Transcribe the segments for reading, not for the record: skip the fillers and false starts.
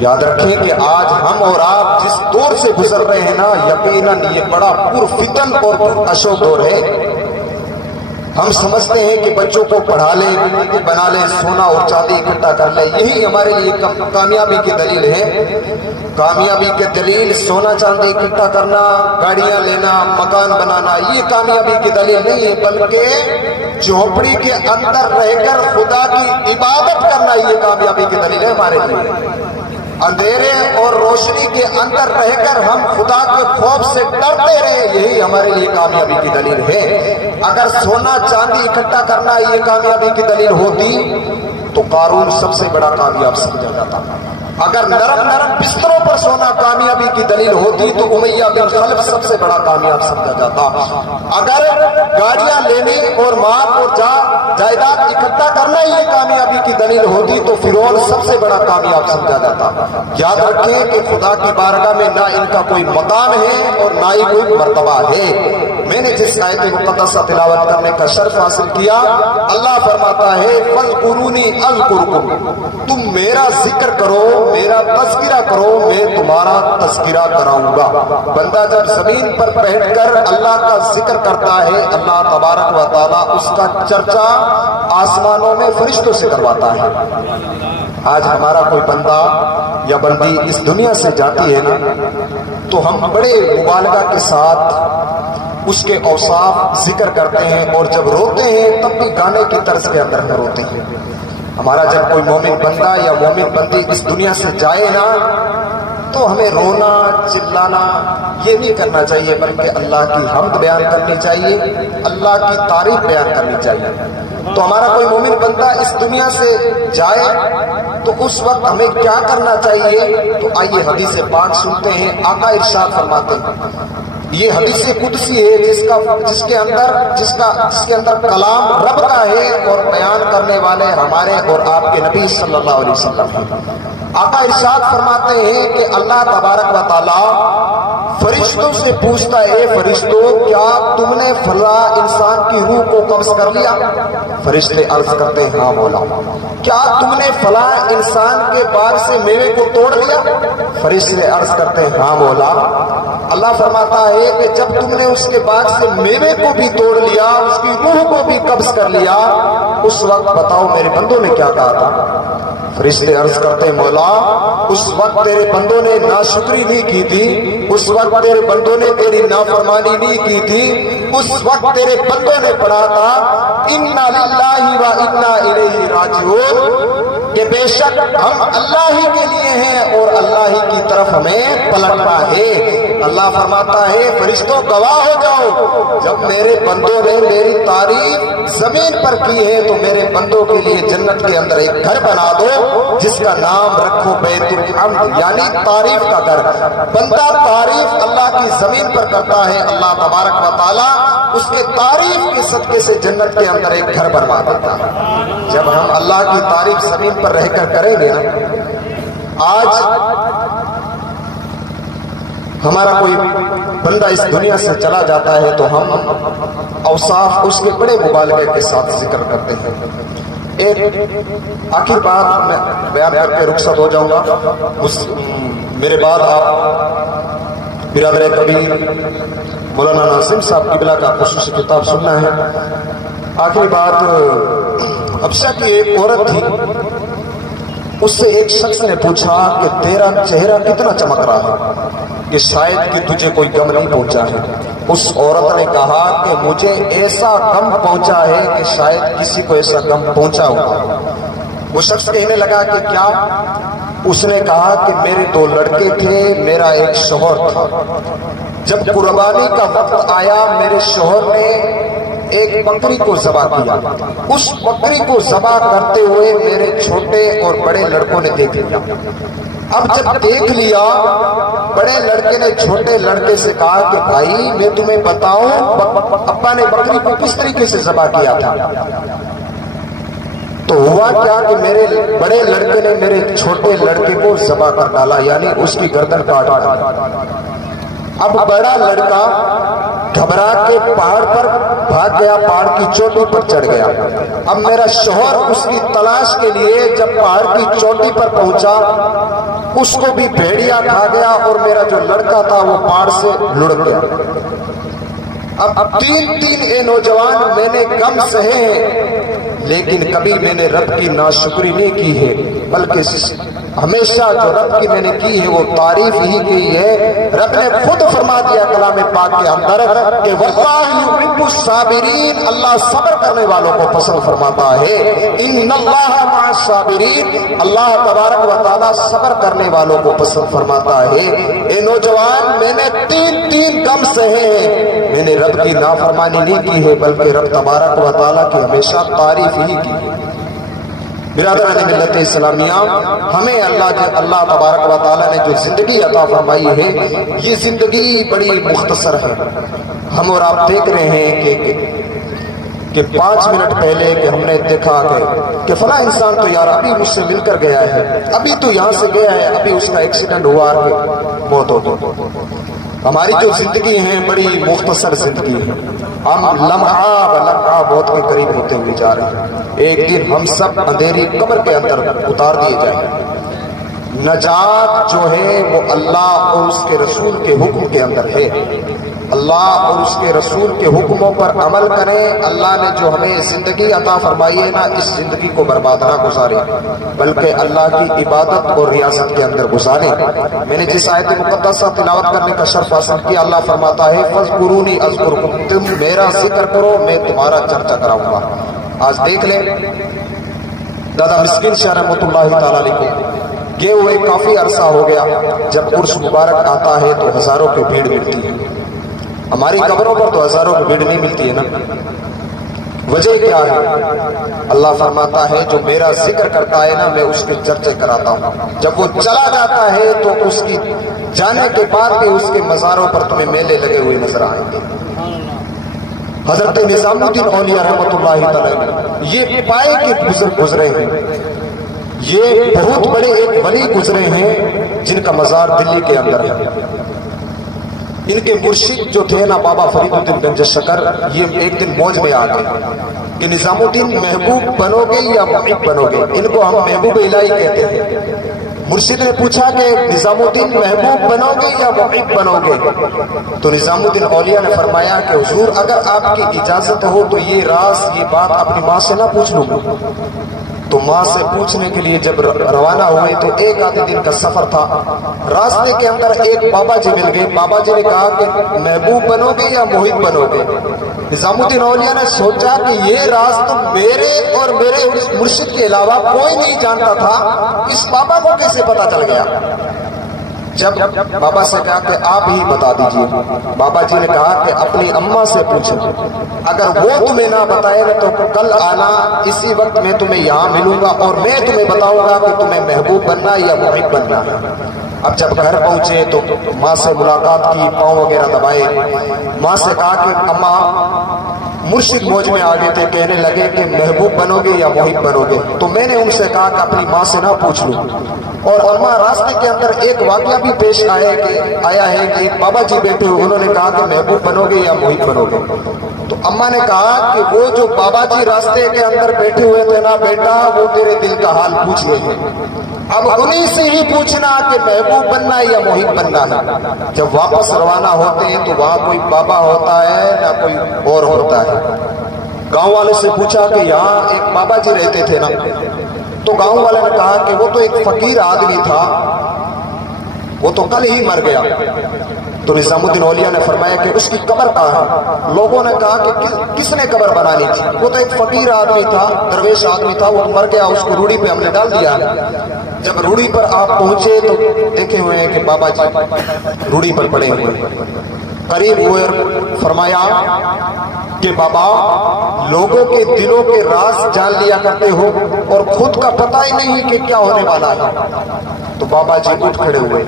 یاد رکھیں کہ آج ہم اور آپ جس دور سے گزر رہے ہیں نا، یقیناً یہ بڑا پرفتن اور پراشو دور ہے۔ ہم سمجھتے ہیں کہ بچوں کو پڑھا لیں، بنا لیں، سونا اور چاندی اکٹھا کر لیں، یہی ہمارے لیے کامیابی کی دلیل ہے۔ کامیابی کی دلیل سونا چاندی اکٹھا کرنا، گاڑیاں لینا، مکان بنانا، یہ کامیابی کی دلیل نہیں ہے، بلکہ جھونپڑی کے اندر رہ کر خدا کی عبادت کرنا یہ کامیابی کی دلیل ہے ہمارے لیے۔ اندھیرے اور روشنی کے اندر رہ کر ہم خدا کے خوف سے ڈرتے رہے، یہی ہمارے لیے کامیابی کی دلیل ہے۔ اگر سونا چاندی اکٹھا کرنا یہ کامیابی کی دلیل ہوتی تو قارون سب سے بڑا کامیاب سمجھا جاتا۔ اگر نرم نرم بستروں پر سونا کامیابی کی دلیل ہوتی تو امیہ بن خلف سب سے بڑا کامیاب سمجھا جاتا۔ اگر گاڑیاں لینے اور مال اور جائیداد اکٹھا کرنا یہ کامیابی کی دلیل ہوتی تو فرعون سب سے بڑا کامیاب سمجھا جاتا۔ یاد رکھیں کہ خدا کی بارگاہ میں نہ ان کا کوئی مقام ہے اور نہ ہی کوئی مرتبہ ہے۔ میں نے جس آیت مقدسہ تلاوت کرنے کا شرف حاصل کیا، اللہ فرماتا ہے فَاذْكُرُونِي أَذْكُرْكُمْ، تم میرا ذکر کرو، میرا تذکرہ کرو، میں تمہارا تذکرہ کراؤں گا۔ بندہ جب زمین پر بیٹھ کر اللہ کا ذکر کرتا ہے، اللہ تبارک و تعالیٰ اس کا چرچا آسمانوں میں فرشتوں سے کرواتا ہے۔ آج ہمارا کوئی بندہ یا بندی اس دنیا سے جاتی ہے نا، تو ہم بڑے مبالغہ کے ساتھ اس کے اوصاف ذکر کرتے ہیں، اور جب روتے ہیں تب بھی گانے کی طرز کے اندر روتے ہیں۔ ہمارا جب کوئی مومن بندہ یا مومن بندی اس دنیا سے جائے نا، تو ہمیں رونا چلانا یہ نہیں کرنا چاہیے، بلکہ اللہ کی حمد بیان کرنی چاہیے، اللہ کی تعریف بیان کرنی چاہیے۔ تو ہمارا کوئی مومن بندہ اس دنیا سے جائے تو اس وقت ہمیں کیا کرنا چاہیے؟ تو آئیے حدیث پاک سنتے ہیں۔ آقا ارشاد فرماتے ہیں، یہ حدیث قدسی ہے جس کے اندر کلام رب کا ہے اور بیان کرنے والے ہمارے اور آپ کے نبی صلی اللہ علیہ وسلم ہیں۔ آقا ارشاد فرماتے ہیں کہ اللہ تبارک و تعالی فرشتوں سے پوچھتا ہے، فرشتوں کیا تم نے فلاں انسان کی روح کو قبض کر لیا؟ فرشتے عرض کرتے ہیں ہاں مولا۔ کیا تم نے فلاں انسان کے باغ سے میوے کو توڑ لیا؟ فرشتے عرض کرتے ہیں ہاں مولا۔ اللہ فرماتا ہے کہ جب تم نے اس کے باغ سے میوے کو بھی توڑ لیا، اس کی روح کو بھی قبض کر لیا، اس وقت بتاؤ میرے بندوں نے کیا کہا تھا؟ فرشتے عرض کرتے ہیں مولا، اس وقت تیرے بندوں نے ناشکری نہیں کی تھی، اس وقت تیرے بندوں نے تیری نافرمانی نہیں کی تھی، اس وقت تیرے بندوں نے پڑھا تھا اِنَّا لِلَّهِ وَإِنَّا إِلَيْهِ راجعون، کہ بے شک ہم اللہ ہی کے لیے ہیں اور اللہ ہی کی طرف ہمیں پلٹنا ہے۔ اللہ فرماتا ہے فرشتوں گواہ ہو جاؤ، جب میرے بندوں نے میری تعریف زمین پر کی ہے تو میرے بندوں کے لیے جنت کے اندر ایک گھر بنا دو جس کا نام رکھو بیت الحمد، یعنی تعریف کا گھر۔ بندہ تعریف اللہ کی زمین پر کرتا ہے، اللہ تبارک و تعالیٰ اس کے تعریف کے صدقے سے جنت کے اندر ایک گھر بنوا دیتا ہے۔ جب ہم اللہ کی تعریف زمین پر رہ کر کریں گے نا، آج ہمارا کوئی بندہ اس دنیا سے چلا جاتا ہے تو ہم اوصاف اس کے بڑے مبالغے کے ساتھ ذکر کرتے ہیں۔ ایک آخر بات میں بیان کر کے رخصت ہو جاؤں گا، میرے بعد آپ برادر کبیر مولانا ناظم صاحب قبلہ کا خصوصی کتاب سننا ہے۔ آخری بات، حبشہ کی ایک عورت تھی، اس سے ایک شخص نے پوچھا کہ تیرا چہرہ کتنا چمک رہا ہے کہ شاید کہ تجھے کوئی غم نہیں پہنچا ہے۔ اس عورت نے کہا کہ مجھے ایسا غم پہنچا ہے کہ شاید کسی کو ایسا غم پہنچا ہوگا۔ وہ شخص کہنے لگا کہ کیا؟ اس نے کہا کہ میرے 2 لڑکے تھے، میرا ایک شوہر تھا۔ جب قربانی کا وقت آیا میرے شوہر نے ایک بکری کو ذبح کیا، اس بکری کو ذبح کرتے ہوئے میرے چھوٹے اور بڑے لڑکوں نے دیکھ لیا۔ اب جب دیکھ لیا، بڑے لڑکے نے چھوٹے لڑکے سے کہا کہ بھائی میں تمہیں بتاؤں ابا نے بکری کو کس طریقے سے ذبح کیا تھا؟ تو ہوا کیا کہ میرے بڑے لڑکے نے میرے چھوٹے لڑکے کو ذبح کر ڈالا، یعنی اس کی گردن کاٹ ڈالی۔ اب بڑا لڑکا گھبرا کے پہاڑ پر بھاگ گیا, پہاڑ کی چوٹی پر چڑھ گیا. اب میرا شوہر اس کی تلاش کے لیے جب پہاڑ کی چوٹی پر پہنچا, اس کو بھی بھیڑیا کھا گیا اور میرا جو لڑکا تھا وہ پہاڑ سے لڑک گیا. اب تین اے نوجوان میں نے غم سہے ہیں, لیکن کبھی میں نے رب کی ناشکری نہیں کی ہے, بلکہ ہمیشہ جو رب کی میں نے کی ہے وہ تعریف ہی کی ہے. رب نے خود فرما دیا کلام پاک کے اندر کہ واللہ یحب الصابرین, اللہ صبر کرنے والوں کو پسند فرماتا ہے. ان اللہ مع الصابرین, اللہ تبارک و تعالی صبر کرنے والوں کو پسند فرماتا ہے. اے نوجوان, میں نے تین غم سہے ہیں, میں نے رب کی نافرمانی نہیں کی ہے, بلکہ رب تبارک و تعالی کی ہمیشہ تعریف ہی کی ہے. برادران ملت اسلامیہ, ہمیں اللہ تبارک و تعالیٰ نے جو زندگی عطا فرمائی ہے, یہ زندگی بڑی مختصر ہے. ہم اور آپ دیکھ رہے ہیں کہ 5 منٹ پہلے کہ ہم نے دیکھا کہ فلاں انسان تو یار ابھی مجھ سے مل کر گیا ہے, ابھی تو یہاں سے گیا ہے, ابھی اس کا ایکسیڈنٹ ہوا ہے, موت ہو گئی. ہماری جو زندگی ہے بڑی مختصر زندگی ہے. ہم لمحہ موت کے قریب ہوتے ہوئے جا رہے ہیں. ایک دن ہم سب اندھیری قبر کے اندر اتار دیے جائیں گے. نجات جو ہے وہ اللہ اور اس کے رسول کے حکم کے اندر ہے. اللہ اور اس کے رسول کے حکموں پر عمل کریں. اللہ نے جو ہمیں زندگی عطا فرمائی ہے نا, اس زندگی کو برباد نہ گزاریں, بلکہ اللہ کی عبادت اور ریاست کے اندر گزاریں. میں نے جس آیت مقدسہ تلاوت کرنے کا شرف حاصل کیا, اللہ فرماتا ہے فاذکرونی اذکرکم, تم میرا ذکر کرو میں تمہارا چرچا کراؤں گا. آج دیکھ لیں دادا مسکین شاہ رحمۃ اللہ تعالی علیہ کو گئے ہوئے کافی عرصہ ہو گیا. جب عرس مبارک آتا ہے تو ہزاروں کی بھیڑ ملتی ہے. ہماری قبروں پر تو ہزاروں کی بھیڑ نہیں ملتی ہے نا. وجہ کیا ہے؟ اللہ فرماتا ہے جو میرا ذکر کرتا ہے نا, میں اس کے چرچے کراتا ہوں. جب وہ چلا جاتا ہے تو اس کی جانے کے بعد بھی اس کے مزاروں پر تمہیں میلے لگے ہوئے نظر آئیں گے. حضرت نظام الدین اولیاء رحمۃ اللہ تعالی یہ پائے کے بزرگ گزرے ہیں. یہ بہت بڑے ایک ولی گزرے ہیں جن کا مزار دلی کے اندر ہے. ان کے مرشد جو تھے نا بابا فرید الدین گنج شکر, یہ ایک دن موج میں آ گئے کہ نظام الدین محبوب بنو گے یا محب بنو گے. ان کو ہم محبوب الہی کہتے ہیں. مرشد نے پوچھا کہ نظام الدین محبوب بنو گے یا محب بنو گے؟ تو نظام الدین اولیاء نے فرمایا کہ حضور اگر آپ کی اجازت ہو تو یہ راز, یہ بات اپنی ماں سے نہ پوچھ لوں. تو ماں سے پوچھنے کے لیے جب روانہ ہوئے تو 1 آدھے دن کا سفر تھا. راستے کے اندر ایک بابا جی مل گئے. بابا جی نے کہا کہ محبوب بنو گے یا محب بنو گے؟ نظام الدین اولیاء نے سوچا کہ یہ راز تو میرے اور میرے مرشد کے علاوہ کوئی نہیں جانتا تھا, اس بابا کو کیسے پتا چل گیا؟ جب بابا سے کہا کہ آپ ہی بتا دیجئے, بابا جی نے کہا کہ اپنی اماں سے پوچھو, اگر وہ تمہیں نہ بتائے گا تو کل آنا, اسی وقت میں تمہیں یہاں ملوں گا اور میں تمہیں بتاؤں گا کہ تمہیں محبوب بننا یا محب بننا. اب جب گھر پہنچے تو ماں سے ملاقات کی, پاؤں وغیرہ دبائے. ماں سے کہا کہ اماں مرشد موج میں آگے تھے, کہنے لگے کہ محبوب بنو گے یا محب بنو گے. تو میں نے ان سے کہا کہ اپنی ماں سے نہ پوچھ لوں. اور اماں راستے کے اندر ایک واقعہ بھی پیش آیا ہے کہ بابا جی بیٹھے ہوئے, انہوں نے کہا کہ محبوب بنو گے یا محب بنو گے. تو اماں نے کہا کہ وہ جو بابا جی راستے کے اندر بیٹھے ہوئے تھے نا بیٹا, وہ تیرے دل کا حال پوچھ رہے ہیں. اب انہیں سے ہی پوچھنا کہ محبوب بننا یا محب بننا ہے. جب واپس روانہ ہوتے ہیں تو وہاں کوئی بابا ہوتا ہے نہ کوئی اور ہوتا ہے. گاؤں والے سے پوچھا کہ یہاں ایک بابا جی رہتے تھے نا, تو گاؤں والے نے کہا کہ وہ تو ایک فقیر آدمی تھا, وہ تو کل ہی مر گیا. تو نظام الدین اولیاء نے فرمایا کہ اس کی قبر کہاں ہے؟ لوگوں نے کہا کہ کس نے قبر بنانی تھی؟ وہ تو ایک فقیر آدمی تھا, درویش آدمی تھا, وہ مر گیا, اس کو روڑی پہ ہم نے ڈال دیا. جب روڑی پر آپ پہنچے تو دیکھے ہوئے ہیں کہ بابا جی روڑی پر پڑے ہوئے. قریب ہوئے, فرمایا کہ بابا لوگوں کے دلوں کے راز جان لیا کرتے ہو اور خود کا پتہ ہی نہیں کہ کیا ہونے والا ہے. تو بابا جی اٹھ کھڑے ہوئے.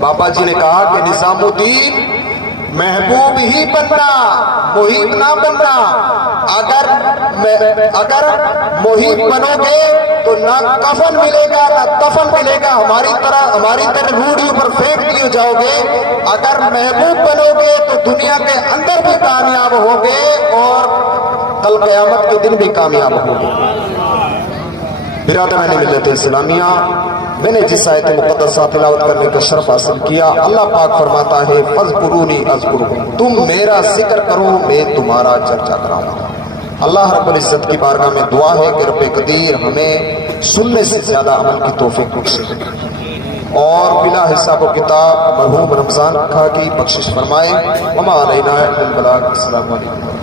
بابا جی نے کہا کہ نظام الدین محبوب ہی بننا, محب نہ بننا. اگر محب بنو گے تو نہ کفن ملے گا نہ کفن ملے گا, ہماری طرح روڑیوں پر پھینک دیے جاؤ گے. اگر محبوب بنو گے تو دنیا کے اندر بھی کامیاب ہوگے اور کل قیامت کے دن بھی کامیاب ہوگے. برادران ملت اسلامیہ، میں نے جس آیت مقدسہ تلاوت کرنے کا شرف حاصل کیا، اللہ پاک فرماتا ہے فَاذْكُرُونِي أَذْكُرْكُمْ، تم میرا ذکر کرو میں تمہارا چرچا کراؤں گا. اللہ رب العزت کی بارگاہ میں دعا ہے کہ رب قدیر ہمیں سننے سے زیادہ عمل کی توفیق بخشے اور بلا حساب و کتاب مرحوم رمضان خان کی بخشش فرمائے. وما علینا الا البلاغ. السلام علیکم.